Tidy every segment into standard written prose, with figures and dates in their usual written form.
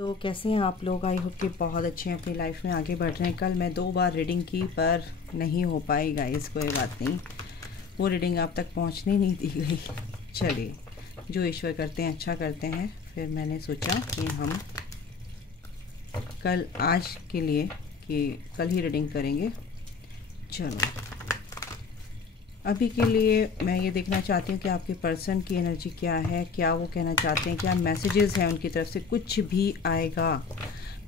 तो कैसे हैं आप लोग। आई होप कि बहुत अच्छे हैं, अपनी लाइफ में आगे बढ़ रहे हैं। कल मैं 2 बार रीडिंग की पर नहीं हो पाई गाइस, कोई बात नहीं, वो रीडिंग आप तक पहुंचने नहीं दी गई। चलिए, जो ईश्वर करते हैं अच्छा करते हैं। फिर मैंने सोचा कि हम कल आज के लिए कि कल ही रीडिंग करेंगे। चलो, अभी के लिए मैं ये देखना चाहती हूँ कि आपके पर्सन की एनर्जी क्या है, क्या वो कहना चाहते हैं, क्या मैसेजेस हैं उनकी तरफ से। कुछ भी आएगा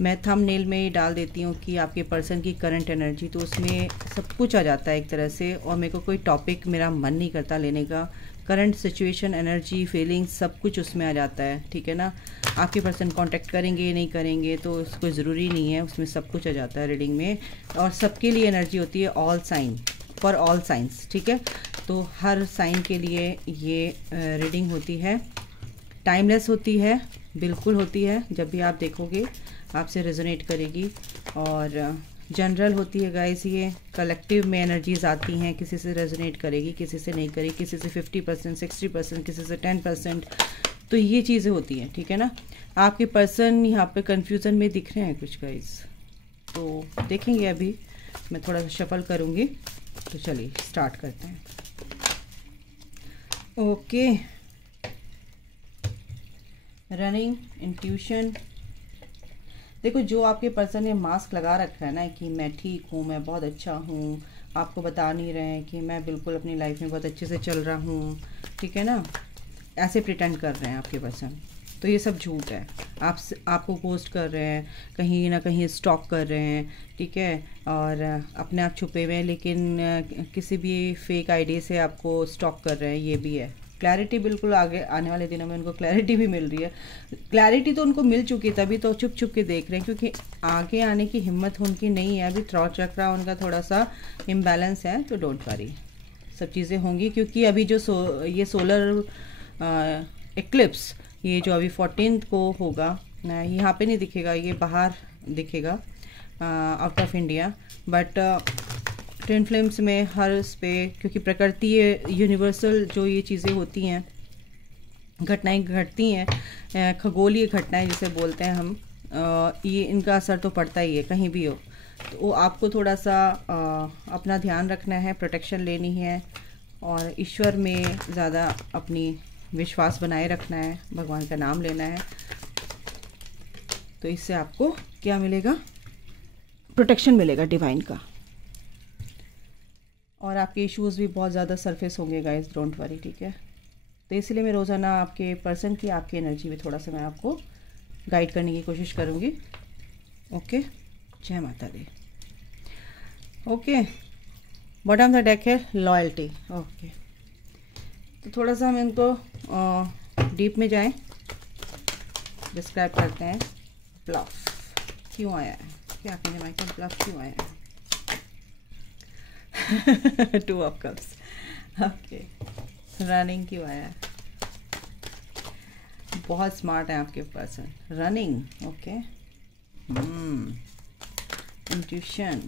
मैं थंबनेल में ही डाल देती हूँ कि आपके पर्सन की करंट एनर्जी, तो उसमें सब कुछ आ जाता है एक तरह से। और मेरे को कोई टॉपिक मेरा मन नहीं करता लेने का। करंट सिचुएशन, एनर्जी, फीलिंग्स सब कुछ उसमें आ जाता है, ठीक है ना। आपके पर्सन कांटेक्ट करेंगे नहीं करेंगे तो उसको ज़रूरी नहीं है, उसमें सब कुछ आ जाता है रीडिंग में। और सबके लिए एनर्जी होती है all sign, for all science, ठीक है। तो हर साइन के लिए ये रीडिंग होती है, टाइमलेस होती है, बिल्कुल होती है। जब भी आप देखोगे आपसे रेजोनेट करेगी। और जनरल होती है गाइस, ये कलेक्टिव में एनर्जीज आती हैं, किसी से रेजोनेट करेगी, किसी से नहीं करेगी, किसी से 50%, 60%, किसी से 10%। तो ये चीज़ें होती हैं, ठीक है ना। आपके पर्सन यहाँ पे कंफ्यूजन में दिख रहे हैं कुछ गाइस, तो देखेंगे। अभी मैं थोड़ा सा शफल करूँगी, तो चलिए स्टार्ट करते हैं। Okay, running, intuition. देखो, जो आपके पर्सन ने मास्क लगा रखा है ना कि मैं ठीक हूँ, मैं बहुत अच्छा हूँ, आपको बता नहीं रहे हैं कि मैं बिल्कुल अपनी लाइफ में बहुत अच्छे से चल रहा हूँ, ठीक है ना। ऐसे प्रिटेंड कर रहे हैं आपके पर्सन, तो ये सब झूठ है। आपको पोस्ट कर रहे हैं, कहीं ना कहीं स्टॉक कर रहे हैं, ठीक है। और अपने आप छुपे हुए हैं, लेकिन किसी भी फेक आईडी से आपको स्टॉक कर रहे हैं, ये भी है। क्लैरिटी बिल्कुल आगे आने वाले दिनों में उनको क्लैरिटी भी मिल रही है। क्लैरिटी तो उनको मिल चुकी है, तभी तो छुप छुप के देख रहे हैं, क्योंकि आगे आने की हिम्मत उनकी नहीं है। अभी थ्रॉट चक्र उनका थोड़ा सा इम्बैलेंस है, तो डोंट वरी, सब चीज़ें होंगी। क्योंकि अभी जो ये सोलर एक्लिप्स, ये जो अभी 14 को होगा, यहाँ पे नहीं दिखेगा, ये बाहर दिखेगा out of India. But twin flames में हर उस पे, क्योंकि प्रकृति यूनिवर्सल जो ये चीज़ें होती हैं, घटनाएं घटती हैं, खगोलीय घटनाएं जिसे बोलते हैं हम, ये इनका असर तो पड़ता ही है कहीं भी हो। तो आपको थोड़ा सा अपना ध्यान रखना है, प्रोटेक्शन लेनी है, और ईश्वर में ज़्यादा अपनी विश्वास बनाए रखना है, भगवान का नाम लेना है। तो इससे आपको क्या मिलेगा? प्रोटेक्शन मिलेगा डिवाइन का। और आपके इश्यूज़ भी बहुत ज़्यादा सरफेस होंगे गाइस, डोंट वरी, ठीक है। तो इसलिए मैं रोज़ाना आपके पर्सन की, आपकी एनर्जी में थोड़ा सा मैं आपको गाइड करने की कोशिश करूँगी। ओके, जय माता दी। ओके, बॉटम द डेक है लॉयल्टी। ओके, तो थोड़ा सा हम इनको डीप में जाएं, डिस्क्राइब करते हैं। ब्लफ क्यों आया है, क्या कहने माइकल, ब्लफ क्यों आया है? 2 ऑफ कप्स। ओके, रनिंग क्यों आया है? बहुत स्मार्ट है आपके person, running. Okay, intuition,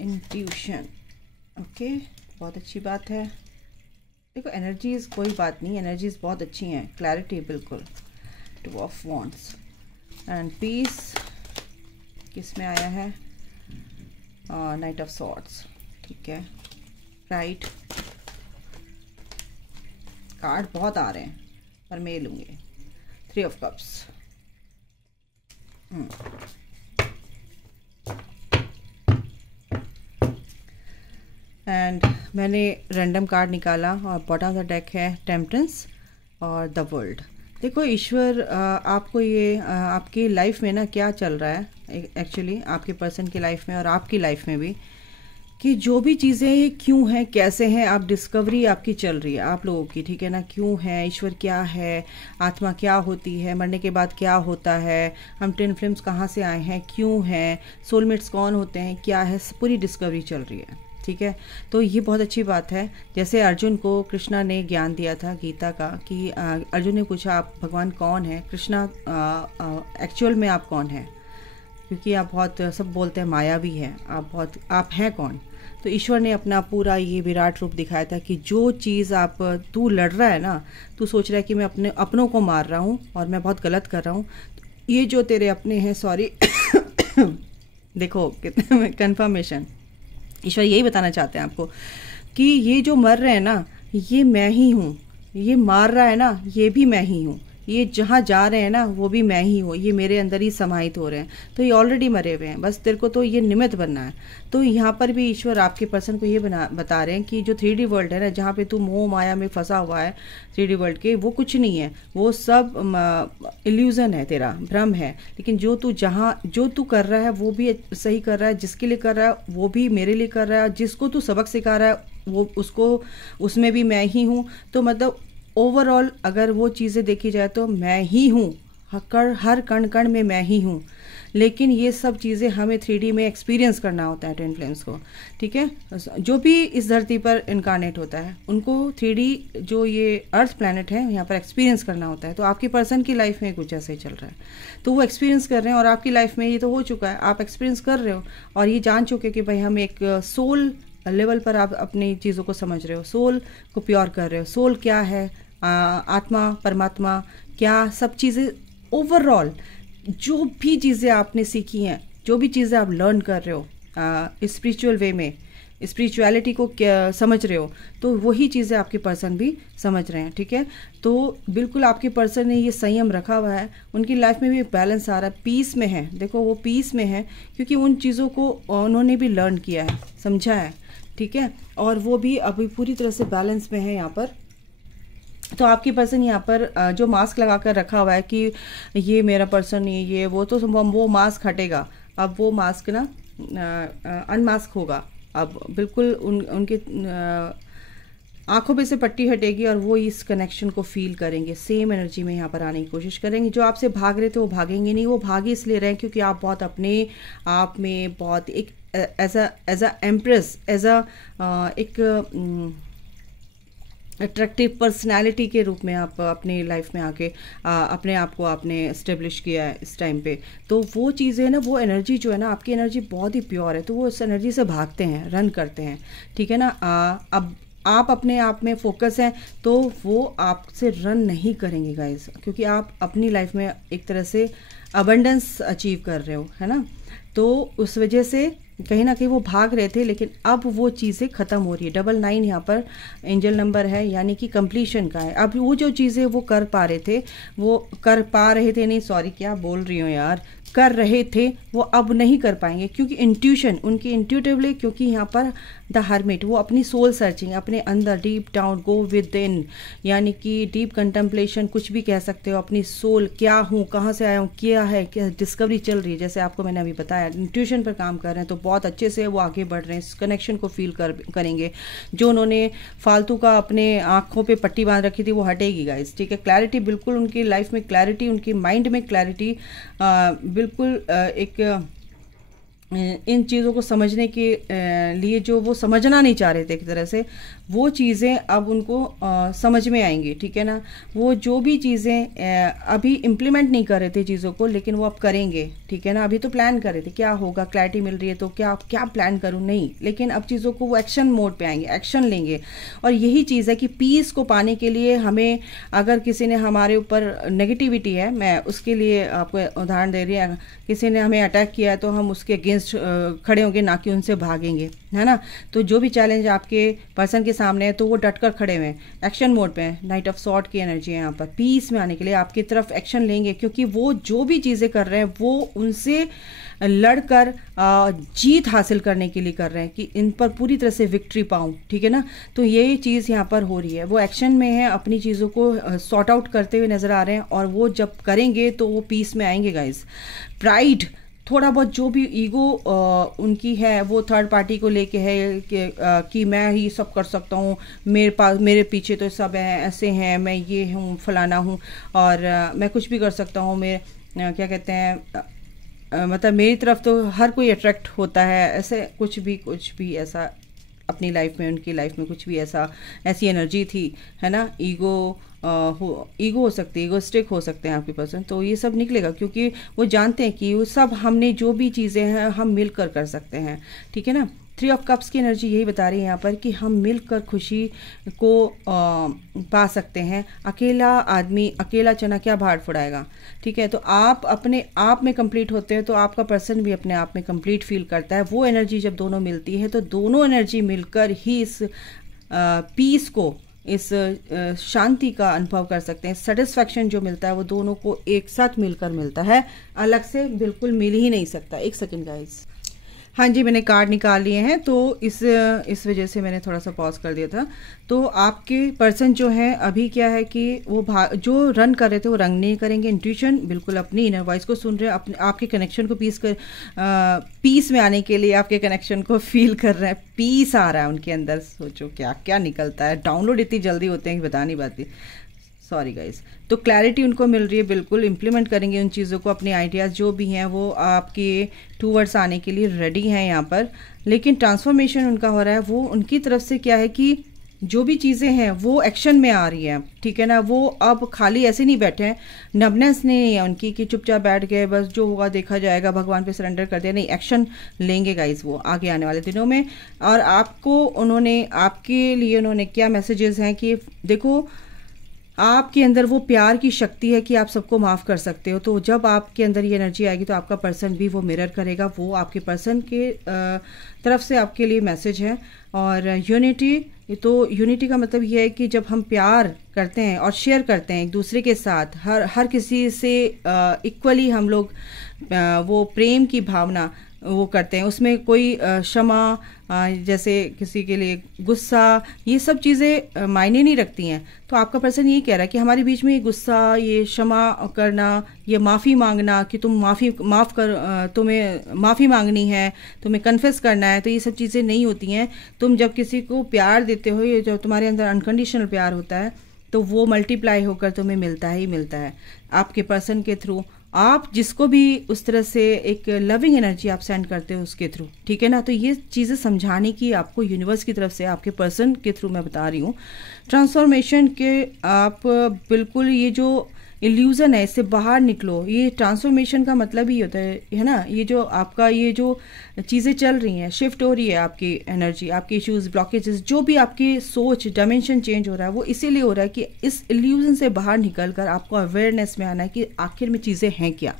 intuition. Okay, बहुत अच्छी बात है। देखो, एनर्जीज कोई बात नहीं, एनर्जीज बहुत अच्छी हैं, क्लैरिटी बिल्कुल। 2 ऑफ वॉन्ड्स एंड पीस। किस में आया है? नाइट ऑफ सॉर्ड्स, ठीक है। राइट, कार्ड बहुत आ रहे हैं पर मैं लूँगी। 3 ऑफ कप्स। एंड मैंने रैंडम कार्ड निकाला और बॉटम ऑफ द डेक है टेम्परेंस और द वर्ल्ड। देखो, ईश्वर आपको ये आपकी लाइफ में ना क्या चल रहा है एक्चुअली, आपके पर्सन की लाइफ में और आपकी लाइफ में भी, कि जो भी चीज़ें ये क्यों हैं, कैसे हैं, आप डिस्कवरी आपकी चल रही है आप लोगों की, ठीक है ना। क्यों है, ईश्वर क्या है, आत्मा क्या होती है, मरने के बाद क्या होता है, हम ट्विन फ्लेम्स कहाँ से आए हैं, क्यों हैं, सोलमेट्स कौन होते हैं, क्या है, पूरी डिस्कवरी चल रही है, ठीक है। तो ये बहुत अच्छी बात है। जैसे अर्जुन को कृष्णा ने ज्ञान दिया था गीता का, कि अर्जुन ने पूछा आप भगवान कौन है, कृष्णा एक्चुअल में आप कौन हैं, क्योंकि आप बहुत सब बोलते हैं माया भी है, आप हैं कौन। तो ईश्वर ने अपना पूरा ये विराट रूप दिखाया था कि जो चीज़ आप तू लड़ रहा है ना, तू सोच रहा है कि मैं अपने अपनों को मार रहा हूँ और मैं बहुत गलत कर रहा हूँ, ये जो तेरे अपने हैं, सॉरी देखो कितने कंफर्मेशन, ईश्वर यही बताना चाहते हैं आपको कि ये जो मर रहे हैं ना, ये मैं ही हूँ, ये मार रहा है ना, ये भी मैं ही हूँ, ये जहाँ जा रहे हैं ना वो भी मैं ही हूँ, ये मेरे अंदर ही समाहित हो रहे हैं, तो ये ऑलरेडी मरे हुए हैं, बस तेरे को तो ये निमित्त बनना है। तो यहाँ पर भी ईश्वर आपके पर्सन को ये बता रहे हैं कि जो 3D वर्ल्ड है ना, जहाँ पे तू मोह माया में फंसा हुआ है 3D वर्ल्ड के, वो कुछ नहीं है, वो सब इल्यूजन है, तेरा भ्रम है। लेकिन जो तू कर रहा है वो भी सही कर रहा है, जिसके लिए कर रहा है वो भी मेरे लिए कर रहा है, जिसको तू सबक सिखा रहा है वो उसमें भी मैं ही हूँ। तो मतलब ओवरऑल अगर वो चीज़ें देखी जाए तो मैं ही हूँ, हर कण कण में मैं ही हूँ। लेकिन ये सब चीज़ें हमें 3D में एक्सपीरियंस करना होता है, ट्विन फ्लेम्स को, ठीक है। जो भी इस धरती पर इनकारनेट होता है उनको 3D जो ये अर्थ प्लैनेट है यहाँ पर एक्सपीरियंस करना होता है। तो आपकी पर्सन की लाइफ में कुछ ऐसे ही चल रहा है, तो वो एक्सपीरियंस कर रहे हैं और आपकी लाइफ में ये तो हो चुका है, आप एक्सपीरियंस कर रहे हो और ये जान चुके कि भाई हम एक सोल लेवल पर आप अपनी चीज़ों को समझ रहे हो, सोल को प्योर कर रहे हो। सोल क्या है, आत्मा, परमात्मा, क्या सब चीज़ें ओवरऑल जो भी चीज़ें आपने सीखी हैं, जो भी चीज़ें आप लर्न कर रहे हो स्पिरिचुअल वे में, स्पिरिचुअलिटी को क्या समझ रहे हो, तो वही चीज़ें आपके पर्सन भी समझ रहे हैं, ठीक है। तो बिल्कुल आपके पर्सन ने ये संयम रखा हुआ है, उनकी लाइफ में भी बैलेंस आ रहा है, पीस में है। देखो वो पीस में है क्योंकि उन चीज़ों को उन्होंने भी लर्न किया है, समझा है, ठीक है, और वो भी अभी पूरी तरह से बैलेंस में है यहाँ पर। तो आपकी पर्सन यहाँ पर जो मास्क लगा कर रखा हुआ है कि ये मेरा पर्सन नहीं, ये वो, तो वो मास्क हटेगा। अब वो मास्क ना अनमास्क होगा, अब बिल्कुल उनके आंखों पे से पट्टी हटेगी और वो इस कनेक्शन को फील करेंगे, सेम एनर्जी में यहाँ पर आने की कोशिश करेंगे। जो आपसे भाग रहे थे वो भागेंगे नहीं, वो भागे इसलिए रहे क्योंकि आप बहुत अपने आप में बहुत एक as a impress, as a एक अट्रैक्टिव पर्सनालिटी के रूप में आप अपनी लाइफ में आके अपने आप को आपने इस्टेब्लिश किया है इस टाइम पे। तो वो चीज़ें ना, वो एनर्जी जो है ना, आपकी एनर्जी बहुत ही प्योर है, तो वो उस एनर्जी से भागते हैं, रन करते हैं, ठीक है ना। अब आप अपने आप में फोकस हैं तो वो आपसे रन नहीं करेंगे गाइस, क्योंकि आप अपनी लाइफ में एक तरह से अबंडेंस अचीव कर रहे हो, है ना। तो उस वजह से कहीं ना कहीं वो भाग रहे थे, लेकिन अब वो चीज़ें ख़त्म हो रही है। 99 यहाँ पर एंजल नंबर है, यानी कि कंप्लीशन का है। अब वो जो चीज़ें वो कर पा रहे थे, वो कर पा रहे थे नहीं, सॉरी क्या बोल रही हूँ यार, कर रहे थे, वो अब नहीं कर पाएंगे क्योंकि इंट्यूशन उनकी इंट्यूटिवली, क्योंकि यहाँ पर द हर्मिट वो अपनी सोल सर्चिंग, अपने अंदर deep down, go with in, यानी कि डीप कंटेम्पलेशन, कुछ भी कह सकते हो, अपनी सोल क्या हूँ, कहाँ से आया हूँ, क्या है, क्या डिस्कवरी चल रही है। जैसे आपको मैंने अभी बताया, इंट्यूशन पर काम कर रहे हैं, तो बहुत अच्छे से वो आगे बढ़ रहे हैं, इस कनेक्शन को फील करेंगे। जो उन्होंने फालतू का अपने आंखों पे पट्टी बांध रखी थी वो हटेगी गाइस, ठीक है। क्लैरिटी बिल्कुल उनकी लाइफ में, क्लैरिटी उनकी माइंड में, क्लैरिटी बिल्कुल एक इन चीज़ों को समझने के लिए जो वो समझना नहीं चाह रहे थे एक तरह से, वो चीज़ें अब उनको समझ में आएंगी, ठीक है ना। वो जो भी चीज़ें अभी इम्प्लीमेंट नहीं कर रहे थे चीज़ों को, लेकिन वो अब करेंगे, ठीक है ना। अभी तो प्लान कर रहे थे क्या होगा, क्लैरिटी मिल रही है तो क्या क्या प्लान करूँ, नहीं, लेकिन अब चीज़ों को वो एक्शन मोड पे आएंगे, एक्शन लेंगे। और यही चीज़ है कि पीस को पाने के लिए हमें, अगर किसी ने हमारे ऊपर नेगेटिविटी है, मैं उसके लिए आपको उदाहरण दे रही है, किसी ने हमें अटैक किया है तो हम उसके अगेंस्ट खड़े होंगे, ना कि उनसे भागेंगे, है ना। तो जो भी चैलेंज आपके पर्सन के सामने है तो वो डटकर खड़े हुए हैं, एक्शन मोड पे है। नाइट ऑफ सॉर्ड की एनर्जी है यहाँ पर, पीस में आने के लिए आपकी तरफ एक्शन लेंगे, क्योंकि वो जो भी चीज़ें कर रहे हैं वो उनसे लड़कर जीत हासिल करने के लिए कर रहे हैं कि इन पर पूरी तरह से विक्ट्री पाऊँ, ठीक है ना। तो ये चीज़ यहाँ पर हो रही है, वो एक्शन में है, अपनी चीज़ों को सॉर्ट आउट करते हुए नजर आ रहे हैं, और वो जब करेंगे तो वो पीस में आएंगे गाइज। प्राइड, थोड़ा बहुत जो भी ईगो उनकी है वो थर्ड पार्टी को लेके है कि मैं ही सब कर सकता हूँ, मेरे पीछे तो सब है, ऐसे हैं, मैं ये हूँ, फलाना हूँ, और मैं कुछ भी कर सकता हूँ, मैं क्या कहते हैं, मतलब मेरी तरफ तो हर कोई अट्रैक्ट होता है, ऐसे कुछ भी ऐसा अपनी लाइफ में, उनकी लाइफ में कुछ भी ऐसी एनर्जी थी, है ना। ईगो हो सकती है, ईगोस्टिक हो सकते हैं आपके पर्सन, तो ये सब निकलेगा क्योंकि वो जानते हैं कि वो सब, हमने जो भी चीज़ें हैं हम मिलकर कर सकते हैं, ठीक है ना। 3 ऑफ कप्स की एनर्जी यही बता रही है यहाँ पर कि हम मिलकर खुशी को पा सकते हैं। अकेला आदमी अकेला चना क्या भाड़ फुड़ाएगा, ठीक है। तो आप अपने आप में कंप्लीट होते हैं तो आपका पर्सन भी अपने आप में कंप्लीट फील करता है। वो एनर्जी जब दोनों मिलती है तो दोनों एनर्जी मिलकर ही इस पीस को, इस शांति का अनुभव कर सकते हैं। सेटिस्फैक्शन जो मिलता है वो दोनों को एक साथ मिलकर मिलता है, अलग से बिल्कुल मिल ही नहीं सकता। एक सेकंड गाइस। हाँ जी, मैंने कार्ड निकाल लिए हैं तो इस वजह से मैंने थोड़ा सा पॉज कर दिया था। तो आपके पर्सन जो है अभी क्या है कि वो जो रन कर रहे थे वो रन नहीं करेंगे। इंट्यूशन बिल्कुल अपनी इनर वॉइस को सुन रहे हैं, अपने आपके कनेक्शन को पीस में आने के लिए आपके कनेक्शन को फील कर रहे हैं। पीस आ रहा है उनके अंदर। सोचो क्या क्या निकलता है। डाउनलोड इतनी जल्दी होते हैं कि बता नहीं पाती, सॉरी गाइस। तो क्लैरिटी उनको मिल रही है, बिल्कुल इम्प्लीमेंट करेंगे उन चीज़ों को। अपने आइडियाज़ जो भी हैं वो आपके टूवर्ड्स आने के लिए रेडी हैं यहाँ पर। लेकिन ट्रांसफॉर्मेशन उनका हो रहा है, वो उनकी तरफ से क्या है कि जो भी चीज़ें हैं वो एक्शन में आ रही हैं, ठीक है ना। वो अब खाली ऐसे नहीं बैठे हैं, नबनेस नहीं है उनकी कि चुपचाप बैठ गए बस जो होगा देखा जाएगा, भगवान पे सरेंडर कर दिया। नहीं, एक्शन लेंगे गाइस वो आगे आने वाले दिनों में। और आपको उन्होंने, आपके लिए उन्होंने क्या मैसेजेस हैं कि देखो आपके अंदर वो प्यार की शक्ति है कि आप सबको माफ़ कर सकते हो। तो जब आपके अंदर ये एनर्जी आएगी तो आपका पर्सन भी वो मिरर करेगा। वो आपके पर्सन के तरफ से आपके लिए मैसेज है। और यूनिटी, तो यूनिटी का मतलब ये है कि जब हम प्यार करते हैं और शेयर करते हैं एक दूसरे के साथ, हर किसी से इक्वली हम लोग वो प्रेम की भावना वो करते हैं, उसमें कोई क्षमा, जैसे किसी के लिए गुस्सा, ये सब चीज़ें मायने नहीं रखती हैं। तो आपका पर्सन ये कह रहा है कि हमारे बीच में ये गुस्सा, ये क्षमा करना, ये माफ़ी मांगना कि तुम तुम्हें माफ़ी मांगनी है, तुम्हें कन्फेस करना है, तो ये सब चीज़ें नहीं होती हैं। तुम जब किसी को प्यार देते हो, ये जब तुम्हारे अंदर अनकंडीशनल प्यार होता है तो वो मल्टीप्लाई होकर तुम्हें मिलता ही मिलता है आपके पर्सन के थ्रू। आप जिसको भी उस तरह से एक लविंग एनर्जी आप सेंड करते हो उसके थ्रू, ठीक है ना। तो ये चीज़ें समझाने की आपको यूनिवर्स की तरफ से आपके पर्सन के थ्रू मैं बता रही हूँ। ट्रांसफॉर्मेशन के आप बिल्कुल ये जो इल्यूज़न है इससे बाहर निकलो। ये ट्रांसफॉर्मेशन का मतलब ही होता है ना। ये जो आपका ये जो चीज़ें चल रही हैं, शिफ्ट हो रही है आपकी एनर्जी, आपके इश्यूज, ब्लॉकेजेस, जो भी आपकी सोच, डायमेंशन चेंज हो रहा है वो इसीलिए हो रहा है कि इस इल्यूज़न से बाहर निकल कर आपको अवेयरनेस में आना है कि आखिर में चीज़ें हैं क्या,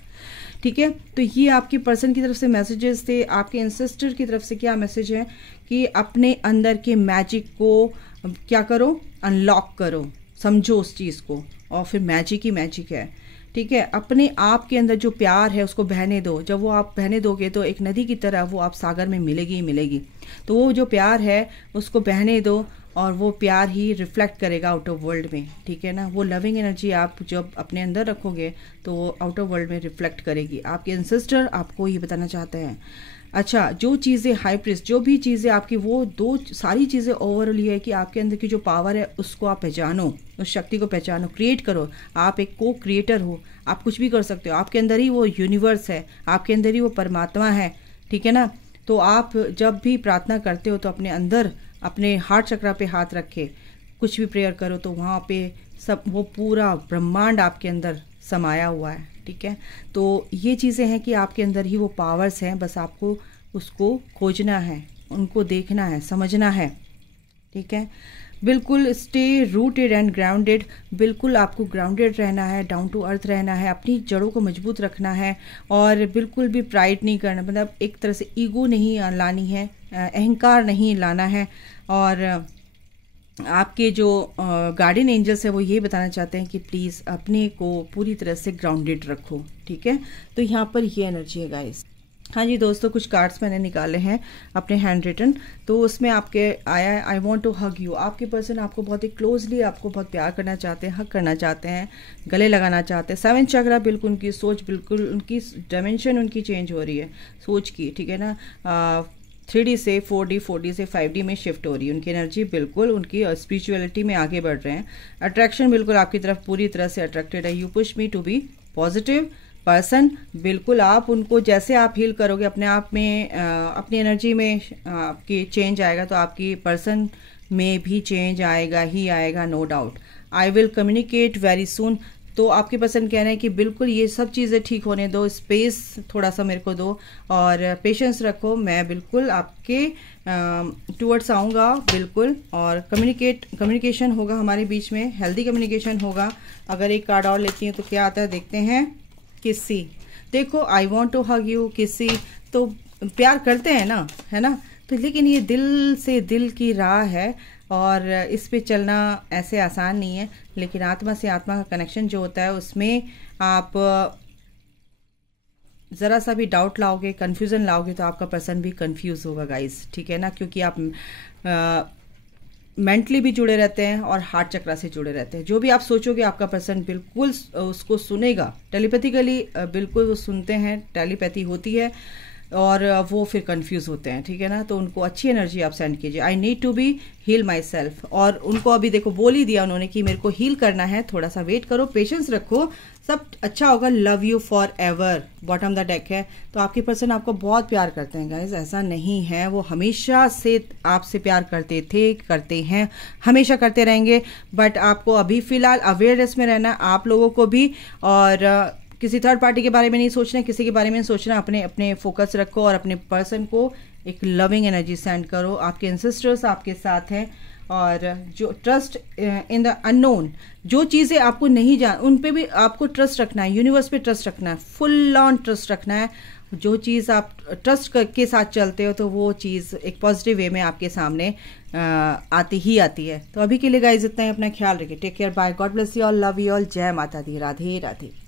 ठीक है। तो ये आपके पर्सन की तरफ से मैसेजेस थे। आपके एंसेस्टर की तरफ से क्या मैसेज है कि अपने अंदर के मैजिक को क्या करो, अनलॉक करो, समझो उस चीज़ को, और फिर मैजिक ही मैजिक है, ठीक है। अपने आप के अंदर जो प्यार है उसको बहने दो। जब वो आप बहने दोगे तो एक नदी की तरह वो आप सागर में मिलेगी ही मिलेगी। तो वो जो प्यार है उसको बहने दो और वो प्यार ही रिफ्लेक्ट करेगा आउट ऑफ वर्ल्ड में, ठीक है ना। वो लविंग एनर्जी आप जब अपने अंदर रखोगे तो वो आउट ऑफ वर्ल्ड में रिफ्लेक्ट करेगी। आपके एंसेस्टर आपको ये बताना चाहते हैं। अच्छा, जो चीज़ें हाई प्रिस्ट, जो भी चीज़ें आपकी, वो दो सारी चीज़ें ओवरऑल ये है कि आपके अंदर की जो पावर है उसको आप पहचानो, उस शक्ति को पहचानो, क्रिएट करो। आप एक को क्रिएटर हो, आप कुछ भी कर सकते हो। आपके अंदर ही वो यूनिवर्स है, आपके अंदर ही वो परमात्मा है, ठीक है ना। तो आप जब भी प्रार्थना करते हो तो अपने अंदर, अपने हार्ट चक्रा पे हाथ रखे कुछ भी प्रेयर करो तो वहाँ पे सब वो पूरा ब्रह्मांड आपके अंदर समाया हुआ है, ठीक है। तो ये चीज़ें हैं कि आपके अंदर ही वो पावर्स हैं, बस आपको उसको खोजना है, उनको देखना है, समझना है, ठीक है। बिल्कुल स्टे रूटेड एंड ग्राउंडेड, बिल्कुल आपको ग्राउंडेड रहना है, डाउन टू अर्थ रहना है, अपनी जड़ों को मजबूत रखना है और बिल्कुल भी प्राइड नहीं करना, मतलब एक तरह से ईगो नहीं लानी है, अहंकार नहीं लाना है। और आपके जो गार्डियन एंजल्स है वो ये बताना चाहते हैं कि प्लीज़ अपने को पूरी तरह से ग्राउंडेड रखो, ठीक है। तो यहाँ पर ये एनर्जी है गाइस। हाँ जी दोस्तों, कुछ कार्ड्स मैंने निकाले हैं अपने हैंड रिटन, तो उसमें आपके आया है I want to hug you. आपके पर्सन आपको बहुत ही क्लोजली, आपको बहुत प्यार करना चाहते हैं, हग करना चाहते हैं, गले लगाना चाहते हैं। 7th चक्रा, बिल्कुल उनकी सोच, बिल्कुल उनकी डायमेंशन उनकी चेंज हो रही है सोच की, ठीक है ना। 3D से 4D, 4D से 5D में शिफ्ट हो रही है उनकी एनर्जी, बिल्कुल उनकी स्पिरिचुअलिटी में आगे बढ़ रहे हैं। अट्रैक्शन बिल्कुल आपकी तरफ पूरी तरह से अट्रैक्टेड है। You push me to be positive person, बिल्कुल आप उनको, जैसे आप हील करोगे अपने आप में, अपनी एनर्जी में आपकी चेंज आएगा तो आपकी पर्सन में भी चेंज आएगा ही आएगा, no doubt. I will communicate very soon, तो आपके पर्सन कह रहे हैं कि बिल्कुल ये सब चीज़ें ठीक होने दो, स्पेस थोड़ा सा मेरे को दो और पेशेंस रखो, मैं बिल्कुल आपके टूवर्ड्स आऊँगा बिल्कुल। और कम्युनिकेशन होगा हमारे बीच में, हेल्दी कम्युनिकेशन होगा। अगर एक कार्ड और लेती हूँ तो क्या आता है देखते हैं। किसी, देखो I want to hug you, किसी तो प्यार करते हैं ना, है ना, तो लेकिन ये दिल से दिल की राह है और इस पे चलना ऐसे आसान नहीं है। लेकिन आत्मा से आत्मा का कनेक्शन जो होता है उसमें आप ज़रा सा भी डाउट लाओगे, कन्फ्यूज़न लाओगे तो आपका पर्सन भी कंफ्यूज होगा गाइस, ठीक है ना, क्योंकि आप मेंटली भी जुड़े रहते हैं और हार्ट चक्रा से जुड़े रहते हैं। जो भी आप सोचोगे आपका पर्सन बिल्कुल उसको सुनेगा, टेलीपैथिकली बिल्कुल वो सुनते हैं, टेलीपैथी होती है और वो फिर कंफ्यूज होते हैं, ठीक है ना। तो उनको अच्छी एनर्जी आप सेंड कीजिए, I need to be heal myself. और उनको अभी देखो बोल ही दिया उन्होंने कि मेरे को हील करना है, थोड़ा सा वेट करो, पेशेंस रखो, सब अच्छा होगा, love you for ever, bottom the deck है। तो आपके पर्सन आपको बहुत प्यार करते हैं गाइज, ऐसा नहीं है, वो हमेशा से आपसे प्यार करते थे, करते हैं, हमेशा करते रहेंगे। बट आपको अभी फिलहाल अवेयरनेस में रहना आप लोगों को भी, और किसी थर्ड पार्टी के बारे में नहीं सोचना, किसी के बारे में नहीं सोचना, अपने अपने फोकस रखो और अपने पर्सन को एक लविंग एनर्जी सेंड करो। आपके एंसेस्टर्स आपके साथ हैं और जो ट्रस्ट इन द अननोन, जो चीज़ें आपको नहीं जान उन पे भी आपको ट्रस्ट रखना है, यूनिवर्स पे ट्रस्ट रखना है, फुल ऑन ट्रस्ट रखना है। जो चीज़ आप ट्रस्ट के साथ चलते हो तो वो चीज़ एक पॉजिटिव वे में आपके सामने आती ही आती है। तो अभी के लिए गाइज इतना ही, अपना ख्याल रखिए, take care, bye, God bless you all, love you all, जय माता दी, राधे राधे।